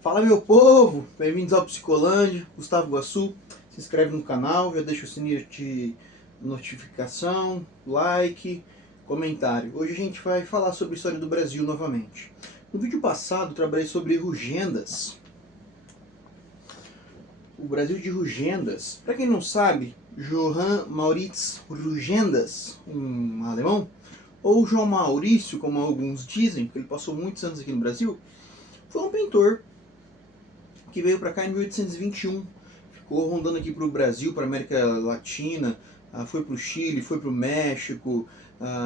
Fala, meu povo, bem-vindos ao Psicolândia, Gustavo Guassu. Se inscreve no canal, já deixa o sininho de notificação, like, comentário. Hoje a gente vai falar sobre a história do Brasil novamente. No vídeo passado trabalhei sobre Rugendas, o Brasil de Rugendas. Para quem não sabe, Johann Maurits Rugendas, um alemão, ou João Maurício, como alguns dizem, porque ele passou muitos anos aqui no Brasil, foi um pintor que veio para cá em 1821, ficou rondando aqui para o Brasil, para a América Latina, foi para o Chile, foi para o México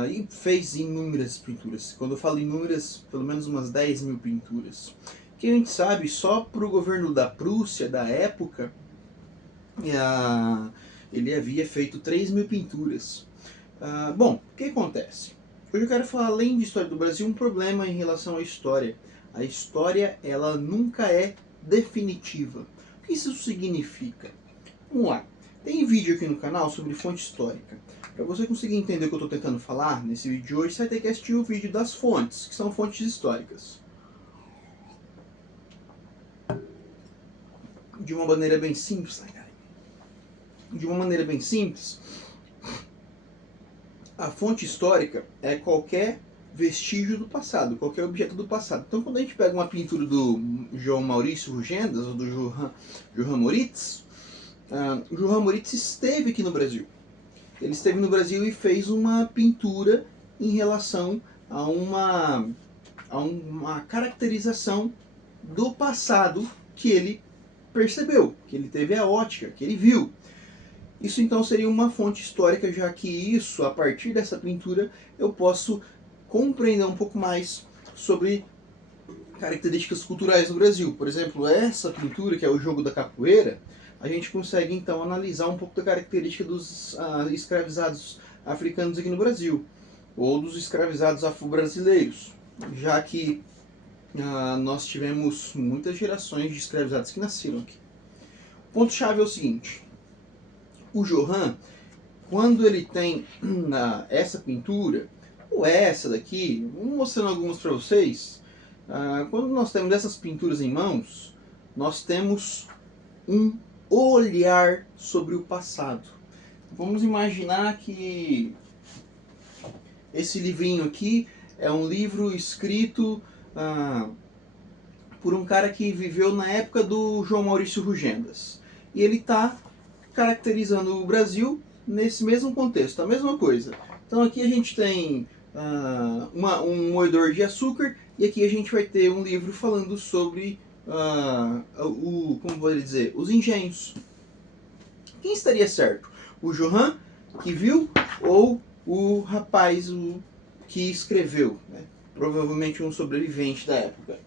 e fez inúmeras pinturas. Quando eu falo inúmeras, pelo menos umas 10 mil pinturas. Que a gente sabe, só para o governo da Prússia da época, ele havia feito 3 mil pinturas. Bom, o que acontece? Hoje eu quero falar, além de história do Brasil, um problema em relação à história. A história, ela nunca é definitiva. O que isso significa? Vamos lá. Tem vídeo aqui no canal sobre fonte histórica. Para você conseguir entender o que eu estou tentando falar nesse vídeo de hoje, você vai ter que assistir o vídeo das fontes, que são fontes históricas. De uma maneira bem simples, a fonte histórica é qualquer vestígio do passado, qualquer objeto do passado. Então, quando a gente pega uma pintura do João Maurício Rugendas, ou do Johann Moritz, o Johann Moritz esteve aqui no Brasil. Ele esteve no Brasil e fez uma pintura em relação a uma caracterização do passado que ele percebeu, que ele teve a ótica, que ele viu. Isso então seria uma fonte histórica, já que isso, a partir dessa pintura, eu posso compreender um pouco mais sobre características culturais do Brasil. Por exemplo, essa pintura, que é o jogo da capoeira, a gente consegue então analisar um pouco da característica dos escravizados africanos aqui no Brasil, ou dos escravizados afro-brasileiros, já que nós tivemos muitas gerações de escravizados que nasceram aqui. O ponto-chave é o seguinte: o Johann, quando ele tem essa pintura, ou essa daqui, vou mostrando algumas para vocês. Quando nós temos essas pinturas em mãos, nós temos um olhar sobre o passado. Vamos imaginar que esse livrinho aqui é um livro escrito por um cara que viveu na época do João Maurício Rugendas. E ele está caracterizando o Brasil nesse mesmo contexto, a mesma coisa. Então aqui a gente tem um moedor de açúcar, e aqui a gente vai ter um livro falando sobre como vou dizer, os engenhos. Quem estaria certo? O Johann, que viu, ou o rapaz que escreveu, né? Provavelmente um sobrevivente da época.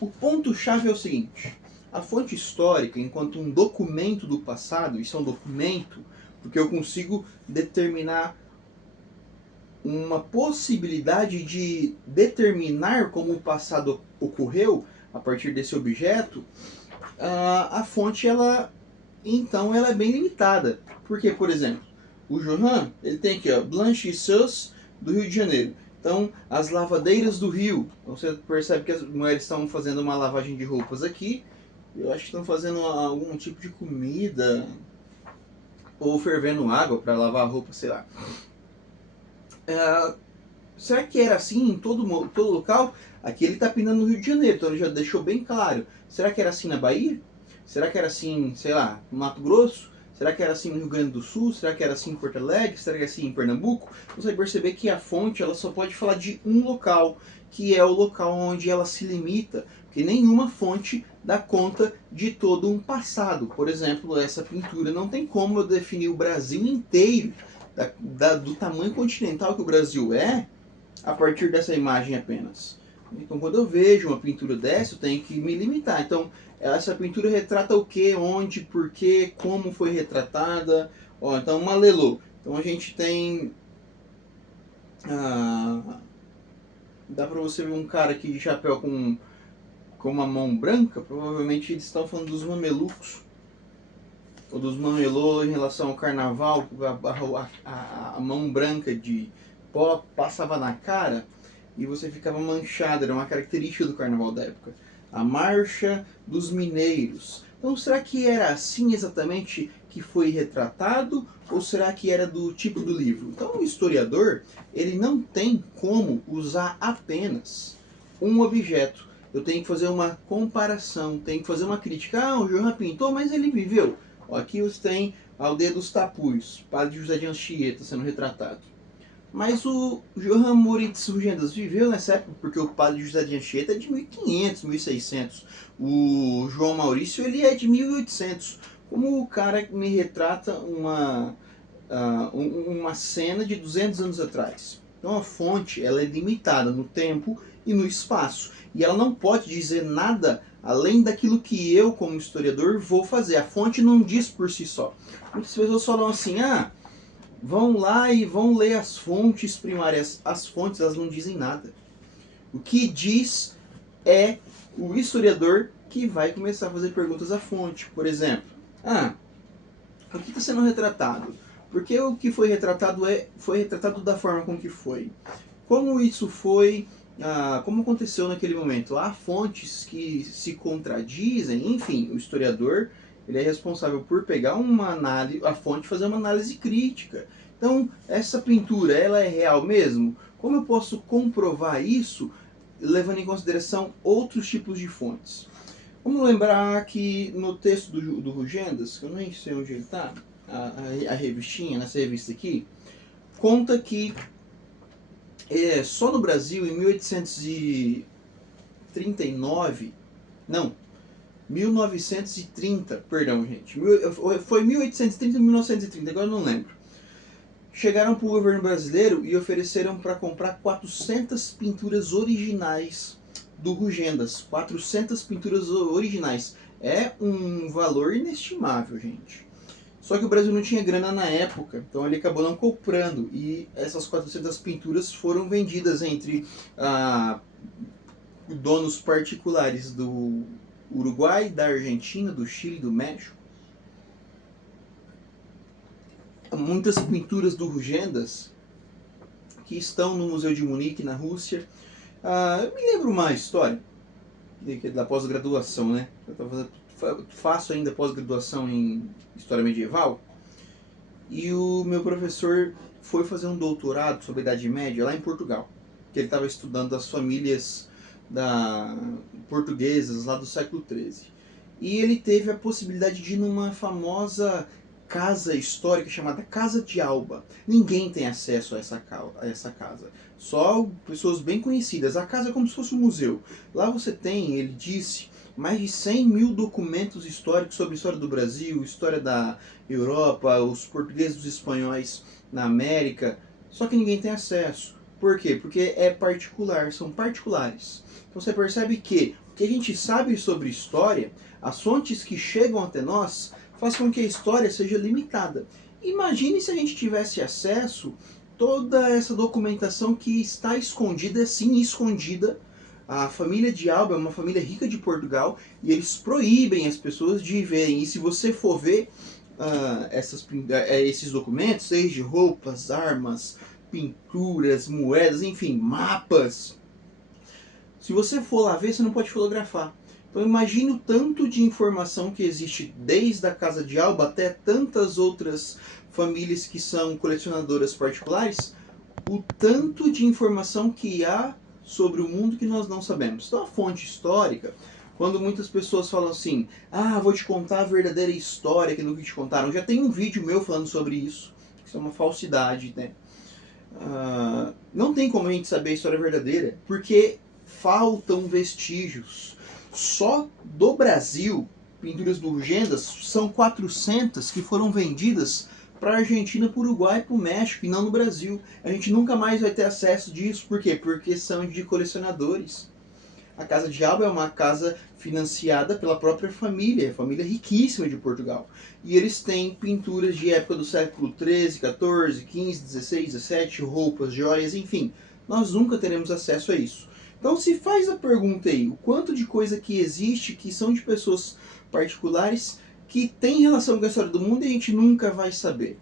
O ponto-chave é o seguinte: a fonte histórica, enquanto um documento do passado, isso é um documento, porque eu consigo determinar uma possibilidade de determinar como o passado ocorreu a partir desse objeto, a fonte então ela é bem limitada. Porque, por exemplo, o Johann, ele tem aqui, ó, Blanchisseuse do Rio de Janeiro. Então, as lavadeiras do Rio. Então, você percebe que as mulheres estão fazendo uma lavagem de roupas aqui. Eu acho que estão fazendo algum tipo de comida, ou fervendo água para lavar a roupa, sei lá. Será que era assim em todo local? Aqui ele está pinando no Rio de Janeiro, então ele já deixou bem claro. Será que era assim na Bahia? Será que era assim, sei lá, no Mato Grosso? Será que era assim no Rio Grande do Sul? Será que era assim em Porto Alegre? Será que era assim em Pernambuco? Você vai perceber que a fonte ela só pode falar de um local, que é o local onde ela se limita, porque nenhuma fonte dá conta de todo um passado. Por exemplo, essa pintura não tem como eu definir o Brasil inteiro, do tamanho continental que o Brasil é, a partir dessa imagem apenas. Então, quando eu vejo uma pintura dessa, eu tenho que me limitar. Então, essa pintura retrata o que, onde, porquê, como foi retratada. Então, uma Lelô. Então, a gente tem... dá pra você ver um cara aqui de chapéu com uma mão branca. Provavelmente eles estão falando dos mamelucos, ou dos mamelô em relação ao carnaval. A mão branca de pó passava na cara. e você ficava manchado, era uma característica do carnaval da época. A Marcha dos Mineiros. Então será que era assim exatamente que foi retratado, ou será que era do tipo do livro? Então o historiador, ele não tem como usar apenas um objeto. Eu tenho que fazer uma comparação, tenho que fazer uma crítica. Ah, o Johan pintou, mas ele viveu. Aqui você tem a aldeia dos Tapuios, padre José de Anchieta sendo retratado. Mas o Johan Moritz Rugendas viveu nessa época, porque o padre José de Anchieta é de 1500, 1600. O João Maurício ele é de 1800. Como o cara me retrata uma cena de 200 anos atrás. Então a fonte ela é limitada no tempo e no espaço. E ela não pode dizer nada além daquilo que eu, como historiador, vou fazer. A fonte não diz por si só. Muitas pessoas falam assim, vão lá e vão ler as fontes primárias. As fontes elas não dizem nada. O que diz é o historiador que vai começar a fazer perguntas à fonte. Por exemplo, o que está sendo retratado? Porque o que foi retratado foi retratado da forma com que foi. Como isso foi, como aconteceu naquele momento? Há fontes que se contradizem, enfim, o historiador ele é responsável por pegar uma análise, a fonte e fazer uma análise crítica. Então, essa pintura, ela é real mesmo? Como eu posso comprovar isso levando em consideração outros tipos de fontes? Vamos lembrar que no texto do Rugendas, que eu nem sei onde ele está, a revistinha, nessa revista aqui, conta que só no Brasil, em 1839, não, 1930, perdão, gente, foi 1830 ou 1930, agora eu não lembro. Chegaram para o governo brasileiro e ofereceram para comprar 400 pinturas originais do Rugendas. 400 pinturas originais. É um valor inestimável, gente. Só que o Brasil não tinha grana na época, então ele acabou não comprando. E essas 400 pinturas foram vendidas entre donos particulares do Uruguai, da Argentina, do Chile, do México. Muitas pinturas do Rugendas que estão no Museu de Munique, na Rússia. Eu me lembro uma história da pós-graduação, né? Eu faço ainda pós-graduação em História Medieval. E o meu professor foi fazer um doutorado sobre a Idade Média lá em Portugal. Que ele estava estudando as famílias portuguesas lá do século XIII. E ele teve a possibilidade de ir numa famosa casa histórica chamada Casa de Alba. Ninguém tem acesso a essa casa. Só pessoas bem conhecidas. A casa é como se fosse um museu. Lá você tem, ele disse, mais de 100 mil documentos históricos sobre a história do Brasil, história da Europa, os portugueses e os espanhóis na América. Só que ninguém tem acesso. Por quê? Porque é particular, são particulares. Então você percebe que o que a gente sabe sobre história, as fontes que chegam até nós, faz com que a história seja limitada. Imagine se a gente tivesse acesso a toda essa documentação que está escondida, sim, escondida. A família de Alba é uma família rica de Portugal e eles proíbem as pessoas de verem. E se você for ver esses documentos, seja roupas, armas, pinturas, moedas, enfim, mapas, se você for lá ver, você não pode fotografar. Então imagine o tanto de informação que existe desde a Casa de Alba até tantas outras famílias que são colecionadoras particulares, o tanto de informação que há sobre o mundo que nós não sabemos. Então a fonte histórica, quando muitas pessoas falam assim, vou te contar a verdadeira história que nunca te contaram, já tem um vídeo meu falando sobre isso, isso é uma falsidade, né? Não tem como a gente saber a história verdadeira, porque faltam vestígios. Só do Brasil, pinturas do Rugendas, são 400 que foram vendidas para a Argentina, para o Uruguai e para o México, e não no Brasil. A gente nunca mais vai ter acesso disso. Por quê? Porque são de colecionadores. A Casa de Alba é uma casa financiada pela própria família riquíssima de Portugal. E eles têm pinturas de época do século XIII, XIV, XV, XVI, XVII, roupas, joias, enfim. Nós nunca teremos acesso a isso. Então se faz a pergunta aí, o quanto de coisa que existe, que são de pessoas particulares, que tem relação com a história do mundo e a gente nunca vai saber.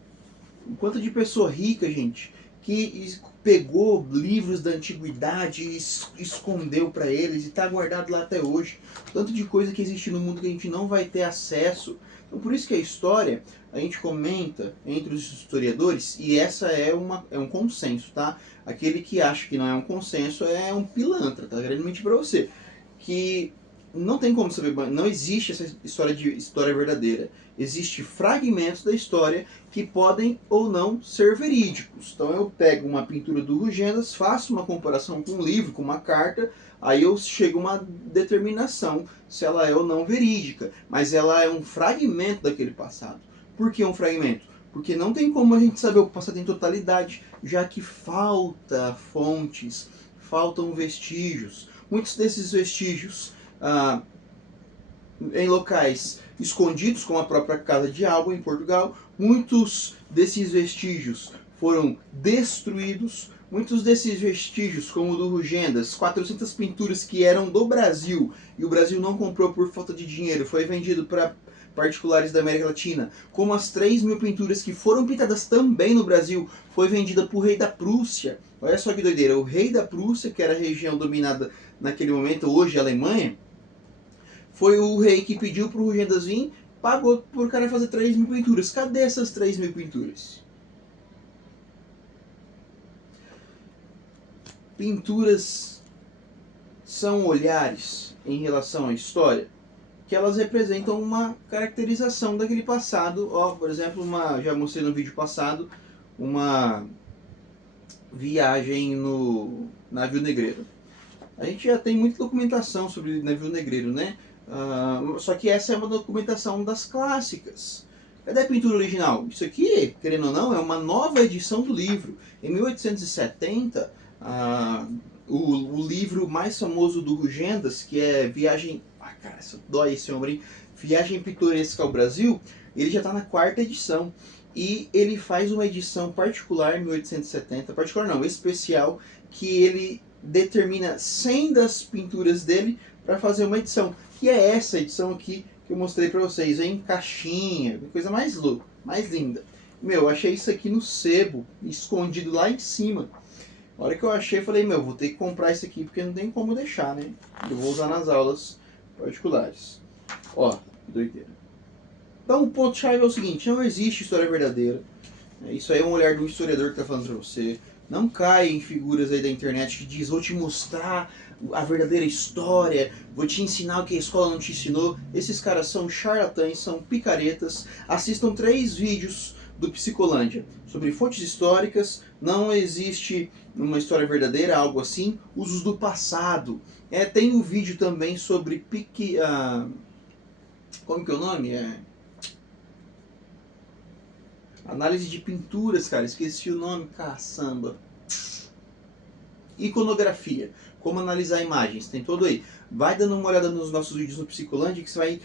O quanto de pessoa rica, gente, que pegou livros da antiguidade e escondeu para eles e está guardado lá até hoje. Tanto de coisa que existe no mundo que a gente não vai ter acesso. Então, por isso que a história, a gente comenta entre os historiadores, e essa é um consenso, tá? Aquele que acha que não é um consenso é um pilantra, tá querendo mentir para você. Que não tem como saber, não existe essa história verdadeira. Existem fragmentos da história que podem ou não ser verídicos. Então eu pego uma pintura do Rugendas, faço uma comparação com um livro, com uma carta, aí eu chego a uma determinação se ela é ou não verídica. Mas ela é um fragmento daquele passado. Por que um fragmento? Porque não tem como a gente saber o passado em totalidade, já que falta fontes, faltam vestígios. Muitos desses vestígios em locais escondidos, como a própria Casa de Alba em Portugal, muitos desses vestígios foram destruídos. Muitos desses vestígios, como o do Rugendas, 400 pinturas que eram do Brasil e o Brasil não comprou por falta de dinheiro, foi vendido para particulares da América Latina, como as 3.000 pinturas que foram pintadas também no Brasil, foi vendida para o rei da Prússia. Olha só que doideira, o rei da Prússia, que era a região dominada naquele momento, hoje a Alemanha, foi o rei que pediu para o Rugendas vir, pagou por o cara fazer 3.000 pinturas. Cadê essas 3.000 pinturas? Pinturas são olhares em relação à história que elas representam uma caracterização daquele passado. Ó, por exemplo, já mostrei no vídeo passado, uma viagem no navio negreiro. A gente já tem muita documentação sobre navio negreiro, né? Só que essa é uma documentação das clássicas. Cadê a pintura original? Isso aqui, querendo ou não, é uma nova edição do livro. Em 1870, o livro mais famoso do Rugendas, que é Viagem... cara, isso dói esse homem, hein? Viagem Pitoresca ao Brasil, ele já está na 4ª edição. E ele faz uma edição particular em 1870, particular não, especial, que ele determina 100 das pinturas dele para fazer uma edição. Que é essa edição aqui que eu mostrei para vocês, em caixinha, coisa mais louca, mais linda. Meu, eu achei isso aqui no sebo, escondido lá em cima. A hora que eu achei, eu falei, meu, vou ter que comprar isso aqui porque não tem como deixar, né? Eu vou usar nas aulas particulares. Ó, que doideira. Então o ponto-chave é o seguinte, não existe história verdadeira. Isso aí é um olhar do historiador que está falando para você. Não caia em figuras aí da internet que diz, vou te mostrar a verdadeira história, vou te ensinar o que a escola não te ensinou. Esses caras são charlatães, são picaretas. Assistam 3 vídeos do Psicolândia sobre fontes históricas, não existe uma história verdadeira, algo assim, usos do passado. Tem um vídeo também sobre como que é o nome? Análise de pinturas, cara, esqueci o nome, caçamba. Iconografia, como analisar imagens, tem todo aí. Vai dando uma olhada nos nossos vídeos no Psicolândia que você vai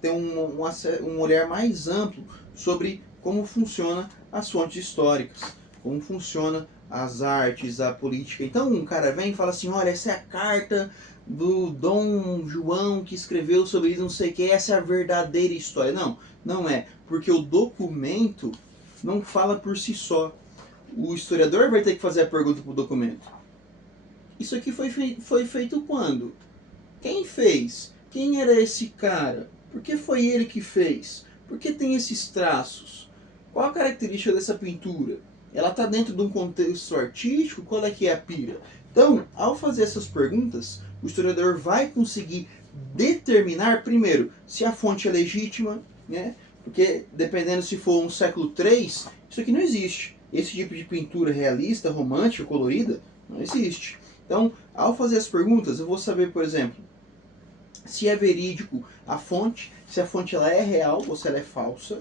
ter um olhar mais amplo sobre como funciona as fontes históricas, como funciona as artes, a política. Então um cara vem e fala assim, olha, essa é a carta do Dom João que escreveu sobre isso, não sei o que, essa é a verdadeira história. Não, não é, porque o documento não fala por si só. O historiador vai ter que fazer a pergunta para o documento. Isso aqui foi feito quando? Quem fez? Quem era esse cara? Por que foi ele que fez? Por que tem esses traços? Qual a característica dessa pintura? Ela está dentro de um contexto artístico? Qual é que é a pira? Então, ao fazer essas perguntas, o historiador vai conseguir determinar, primeiro, se a fonte é legítima, né? Porque dependendo se for um século III, isso aqui não existe. Esse tipo de pintura realista, romântica, colorida, não existe. Então, ao fazer as perguntas, eu vou saber, por exemplo, se é verídico a fonte, se a fonte ela é real ou se ela é falsa.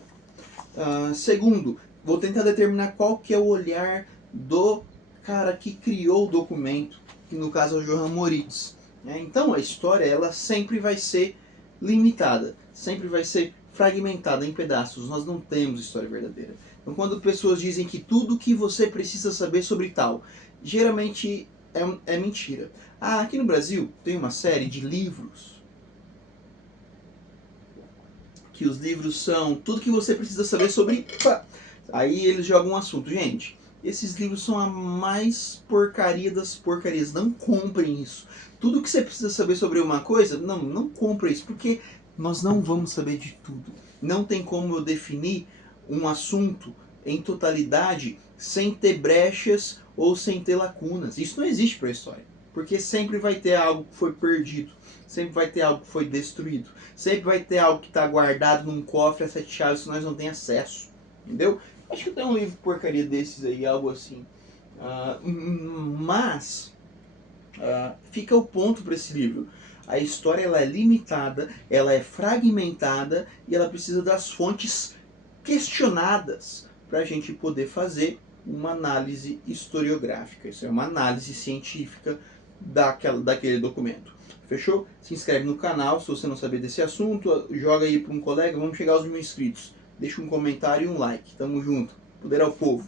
Segundo, vou tentar determinar qual que é o olhar do cara que criou o documento, que no caso é o Johann Moritz. Então, a história ela sempre vai ser limitada, sempre vai ser fragmentada em pedaços. Nós não temos história verdadeira. Então, quando pessoas dizem que tudo que você precisa saber sobre tal, geralmente é mentira. Aqui no Brasil tem uma série de livros, que os livros são tudo que você precisa saber sobre... Aí eles jogam um assunto. Gente, Esses livros são a mais porcaria das porcarias. Não comprem isso. Tudo que você precisa saber sobre uma coisa, não compre isso, porque nós não vamos saber de tudo. Não tem como eu definir um assunto em totalidade sem ter brechas ou sem ter lacunas. Isso não existe para a história, porque sempre vai ter algo que foi perdido, sempre vai ter algo que foi destruído, sempre vai ter algo que está guardado num cofre a 7 chaves que nós não temos acesso, entendeu? Acho que tem um livro porcaria desses aí, algo assim. Mas fica o ponto para esse livro. A história ela é limitada, ela é fragmentada e ela precisa das fontes questionadas para a gente poder fazer uma análise historiográfica. Isso é uma análise científica daquele documento. Fechou? Se inscreve no canal se você não saber desse assunto, joga aí para um colega, vamos chegar aos 1000 inscritos. Deixa um comentário e um like. Tamo junto. Poder ao povo.